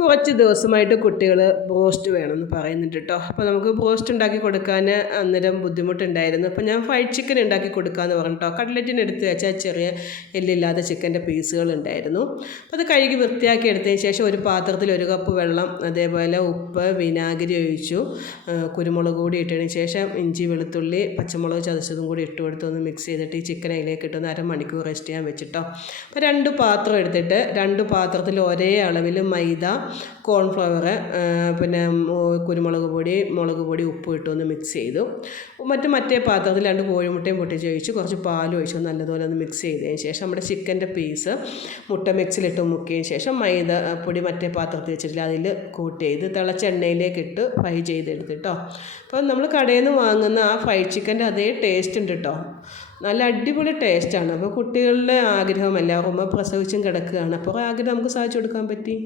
കുറച്ച് ദിവസമായിട്ട് കുട്ടികൾ ബ്രോസ്റ്റ് വേണമെന്ന് പറയുന്നുണ്ട് കേട്ടോ. അപ്പോൾ നമുക്ക് ബ്രോസ്റ്റ് ഉണ്ടാക്കി കൊടുക്കാൻ അന്നേരം ബുദ്ധിമുട്ടുണ്ടായിരുന്നു. അപ്പോൾ ഞാൻ ഫ്രൈഡ് ചിക്കൻ ഉണ്ടാക്കി കൊടുക്കാമെന്ന് പറഞ്ഞു കേട്ടോ. കട്ട്ലറ്റിന് എടുത്ത് വെച്ചാൽ ചെറിയ എല്ലില്ലാത്ത ചിക്കൻ്റെ പീസുകൾ ഉണ്ടായിരുന്നു. അപ്പോൾ അത് കഴുകി വൃത്തിയാക്കി എടുത്തതിന് ശേഷം ഒരു പാത്രത്തിൽ 1 കപ്പ് വെള്ളം, അതേപോലെ ഉപ്പ്, വിനാഗിരി ഒഴിച്ചു, കുരുമുളക് കൂടി ഇട്ടതിന് ശേഷം ഇഞ്ചി, വെളുത്തുള്ളി, പച്ചമുളക് ചതച്ചതും കൂടി ഇട്ട് കൊടുത്ത് ഒന്ന് മിക്സ് ചെയ്തിട്ട് ഈ ചിക്കൻ അതിലേക്ക് ഇട്ടൊന്ന് അരമണിക്കൂർ റെസ്റ്റ് ചെയ്യാൻ വെച്ചിട്ടോ. അപ്പോൾ 2 പാത്രം എടുത്തിട്ട് 2 പാത്രത്തിൽ ഒരേ അളവിൽ മൈദ, കോൺഫ്ലവർ, പിന്നെ കുരുമുളക് പൊടി, മുളക് പൊടി, ഉപ്പ് ഇട്ടൊന്ന് മിക്സ് ചെയ്തു. മറ്റേ പാത്രത്തിൽ 2 കോഴിമുട്ടയും പൊട്ടിച്ച് ഒഴിച്ച് കുറച്ച് പാലും ഒഴിച്ച് നല്ലതുപോലെ ഒന്ന് മിക്സ് ചെയ്തതിന് ശേഷം നമ്മുടെ ചിക്കൻ്റെ പീസ് മുട്ട മിക്സിലിട്ട് മുക്കിയതിന് ശേഷം മൈദ പൊടി മറ്റേ പാത്രത്തിൽ വെച്ചിട്ടില്ല അതിൽ കൂട്ട് ചെയ്ത് തിളച്ച എണ്ണയിലേക്ക് ഇട്ട് ഫ്രൈ ചെയ്തെടുത്തിട്ടോ. അപ്പോൾ നമ്മൾ കടയിൽ നിന്ന് വാങ്ങുന്ന ആ ഫ്രൈഡ് ചിക്കൻ്റെ അതേ ടേസ്റ്റ് ഉണ്ട് കേട്ടോ. നല്ല അടിപൊളി ടേസ്റ്റാണ്. അപ്പോൾ കുട്ടികളുടെ ആഗ്രഹം എല്ലാവരും പ്രസവിച്ചും കിടക്കുകയാണ്. അപ്പോൾ ആഗ്രഹം നമുക്ക് സാധിച്ചു കൊടുക്കാൻ പറ്റി.